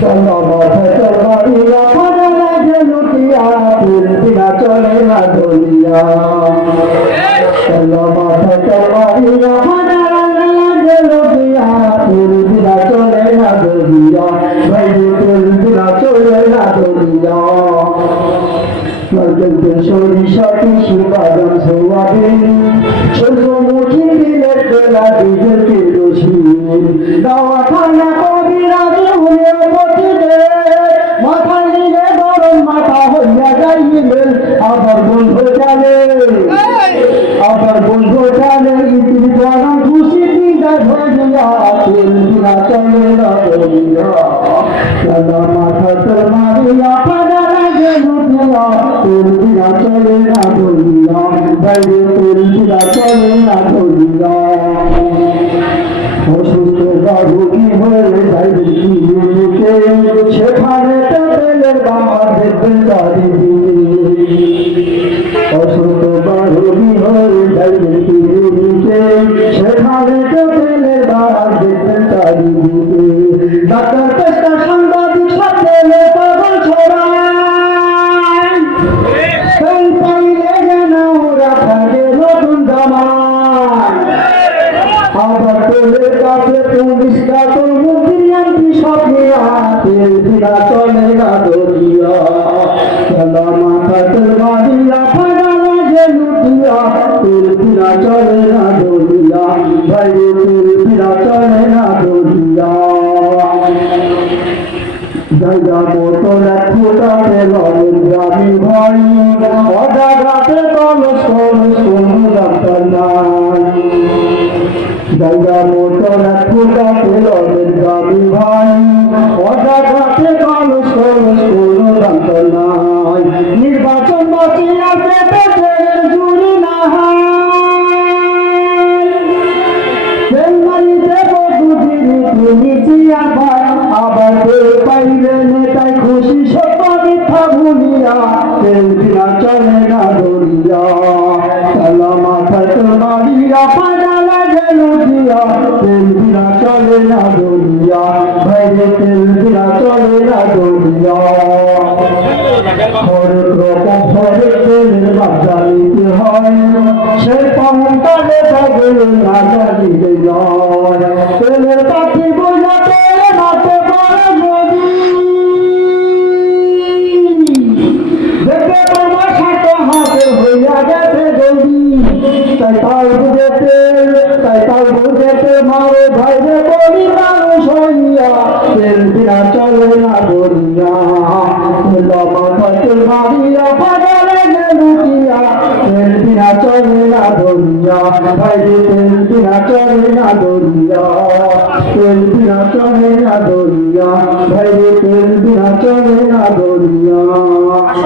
চলো মাথায় তরবারিয়া ফাটা লাগে লুটিয়া তেল বিনা চলে না দলিয়া চলো মাথায় তরবারিয়া ফাটা লাগে লুটিয়া তেল বিনা চলে না দলিয়া ভাই তেল বিনা চলে না দলিয়া লালতে সরিষা কৃষি বাদাম সোয়াবিন সূর্যমুখী দিলের বেলা ডিজেল কেরোসিন দাওয়া ঠান্ডা কবিরাজ হয়ে পথে মাথা নিলে গরম মাথা হইয়া যাইবে আবার বন্ধ চলে ইতির গরম খুশি দিদা ধরিয়া তেল বিনা চলে না দলিয়া চলো মাথা তোর মারিয়া ফাটা লাগে লুটিয়া তেল বিনা চলে না দলিয়া বাইরে তেল বিনা চলে না দলিয়া অসুস্থ রোগী হয়ে যাইবে ক্লিনিকে সেখানে তেলের বাবা দেখবেন চারিদিকে অসুস্থ রোগী হয়ে যাইবে ক্লিনিকে সেখানে তেলের বাবা দেখবেন চারিদিকে ডাক্তার পেশা সাংবাদিক সাথে পাগল ছড়ায় তেল পাইলে যেন ওরা থাকে নতুন জামায় আবার তেলের কাছে পুলিশ কাটো মুখিয়ান্তি সখিয়া তেল বিনা চলে না দলিয়া চলো মাথা তেল মারিয়া ফাটা লাগে লুটিয়া তেল বিনা চলে না দলিয়া বাইরে তেল বিনা চলে না দলিয়া জায়গা মতো ফুটা তেলের গ্রামী ভাই অজাগাতে কলস কলস কোনো ডাক্তার নাই জায়গা মতো ফুটা তেলের গ্রামী ভাই অজাগাতে কলস কলস কোনো ডাক্তার নাই নির্বাচন বাঁচিয়া পেতে তেলের জুড়ি না হয় তেল মারিতে বধু নিচিয়া ভাই আবার তেল পাইলে নেতাই খুশি সত্য মিথ্যা ভুলিয়া তেল বিনা চলে না দলিয়া চলো মাথায় তোর মারিয়া ফাটা লাগে লুটিয়া তেল বিনা চলে না দলিয়া ভাইরে তেল বিনা চলে না দলিয়া হরেক রকম হরেক তেলের বাচ্চা নিতে হয় সে পামন তালে থাকবে না জানিতে নয় তেলের পাখি বোঝা তেল মাতে পারে যদি দেখে তোমার সাথে হাতে হইয়া গেছে যদি তাই তাই বুঝেতে মারে ভাইরে বলি মানুষ হইয়া তেল বিনা চলে না দলিয়া চলো মাথায় তেল মারিয়া ফাটা লাগে লুটিয়া তেল বিনা চলে না দলিয়া ভাইরে তেল বিনা চলে না দলিয়া তেল বিনা চলে না দলিয়া ভাইরে তেল বিনা চলে না দলিয়া